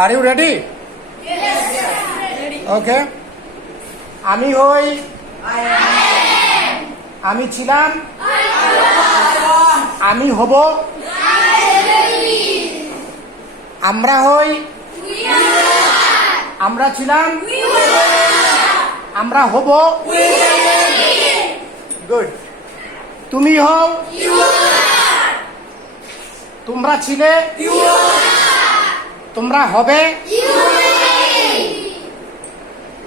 Are you ready? ওকে। আমি হই, আমি ছিলাম, আমি হব, আমরা হই, আমরা ছিলাম, আমরা হব। গুড। তুমি হও, তোমরা ছিলে, তোমরা হবে,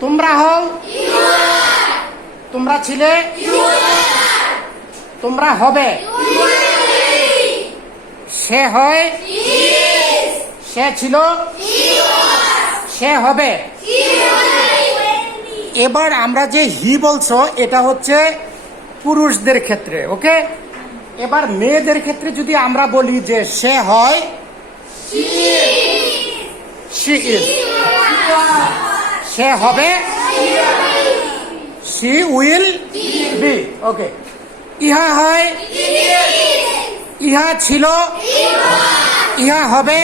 তোমরা হও, তোমরা ছিলে, তোমরা হবে। সে হয়, সে ছিল, সে হবে। এবার আমরা যে হি বলছো এটা হচ্ছে পুরুষদের ক্ষেত্রে, ওকে। এবার মেয়েদের ক্ষেত্রে যদি আমরা বলি যে সে হয়, she is, সে হবে, she will be, ওকে। ইহা হয়, ইহা ছিল, ইহা হবে।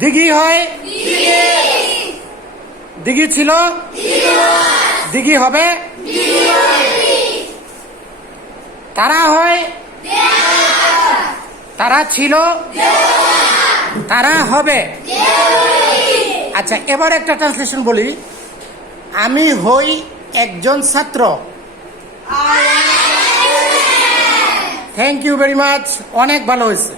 দিঘি হয়, দিঘি ছিল, দিঘি হবে। তারা হয়, তারা ছিল, তারা হবে। আচ্ছা, এবার একটা ট্রান্সলেশন বলি। আমি হই একজন ছাত্র। থ্যাংক ইউ ভেরি মাচ, অনেক ভালো হয়েছে।